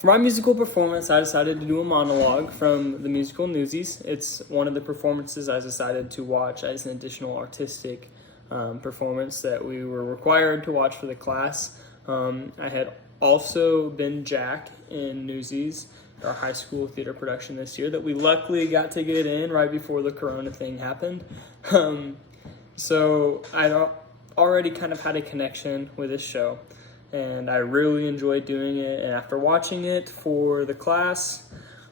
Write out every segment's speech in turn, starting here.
For my musical performance, I decided to do a monologue from the musical Newsies. It's one of the performances I decided to watch as an additional artistic performance that we were required to watch for the class. I had also been Jack in Newsies, our high school theater production this year that we luckily got to get in right before the Corona thing happened. So I already kind of had a connection with this show, and I really enjoyed doing it. And after watching it for the class,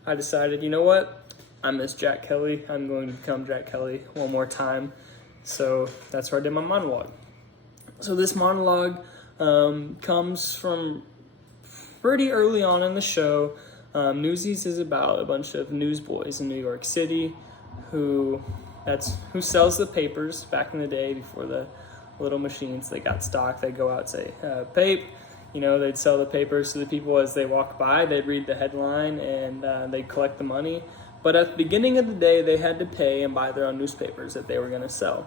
I decided, you know what? I miss Jack Kelly. I'm going to become Jack Kelly one more time. So that's where I did my monologue. So this monologue comes from pretty early on in the show. Newsies is about a bunch of newsboys in New York City who sells the papers back in the day before the little machines. They got stock. They go out, say, pape. They'd sell the papers to the people as they walk by. They'd read the headline and they'd collect the money. But at the beginning of the day, they had to pay and buy their own newspapers that they were going to sell.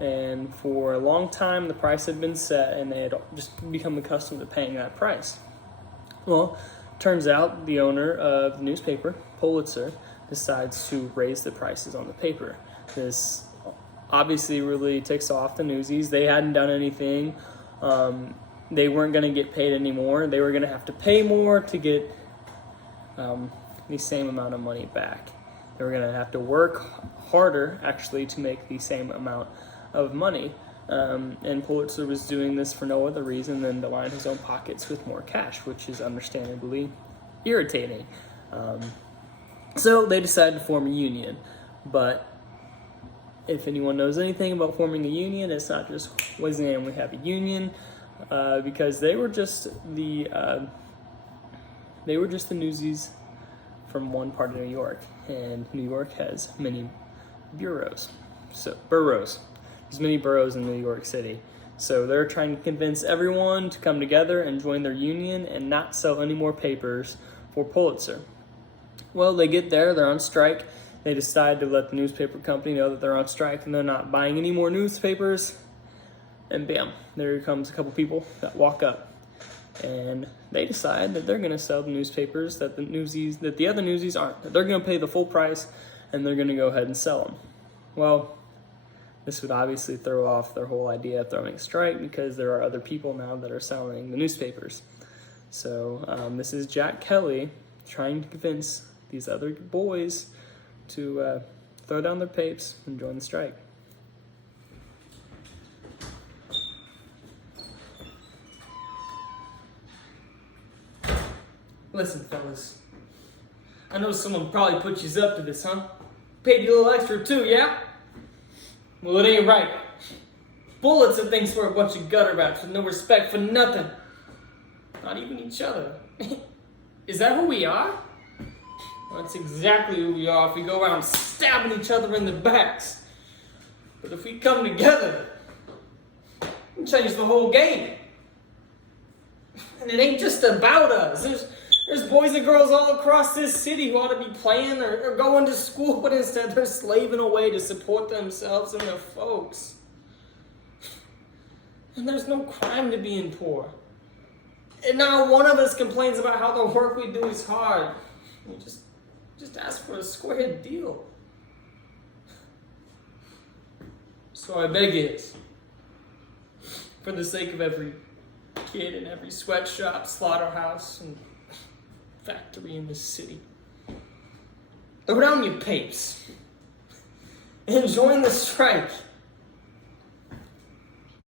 And for a long time, the price had been set, and they had just become accustomed to paying that price. Well, turns out the owner of the newspaper, Pulitzer, decides to raise the prices on the paper. This obviously really ticks off the Newsies. They hadn't done anything. They weren't going to get paid anymore. They were going to have to pay more to get the same amount of money back. They were going to have to work harder, actually, to make the same amount of money. And Pulitzer was doing this for no other reason than to line his own pockets with more cash, which is understandably irritating. So they decided to form a union. But if anyone knows anything about forming a union, it's not just whizzing we have a union, because they were just the Newsies from one part of New York, and New York has many boroughs. There's many boroughs in New York City. So they're trying to convince everyone to come together and join their union and not sell any more papers for Pulitzer. Well, they get there, they're on strike. They decide to let the newspaper company know that they're on strike and they're not buying any more newspapers. And bam, there comes a couple people that walk up. And they decide that they're going to sell the newspapers that the other Newsies aren't. That they're going to pay the full price and they're going to go ahead and sell them. Well, this would obviously throw off their whole idea of throwing a strike because there are other people now that are selling the newspapers. So this is Jack Kelly trying to convince these other boys to throw down their papes and join the strike. Listen, fellas. I know someone probably put you up to this, huh? Paid you a little extra too, yeah? Well, it ain't right. Pulitzer thinks we're a bunch of gutter rats with no respect for nothing. Not even each other. Is that who we are? Well, that's exactly who we are if we go around stabbing each other in the backs. But if we come together, we can change the whole game. And it ain't just about us. There's boys and girls all across this city who ought to be playing or going to school, but instead they're slaving away to support themselves and their folks. And there's no crime to being poor. And not one of us complains about how the work we do is hard. We just ask for a square deal. So I beg it, for the sake of every kid in every sweatshop, slaughterhouse, and factory in this city, throw down your papes and join the strike.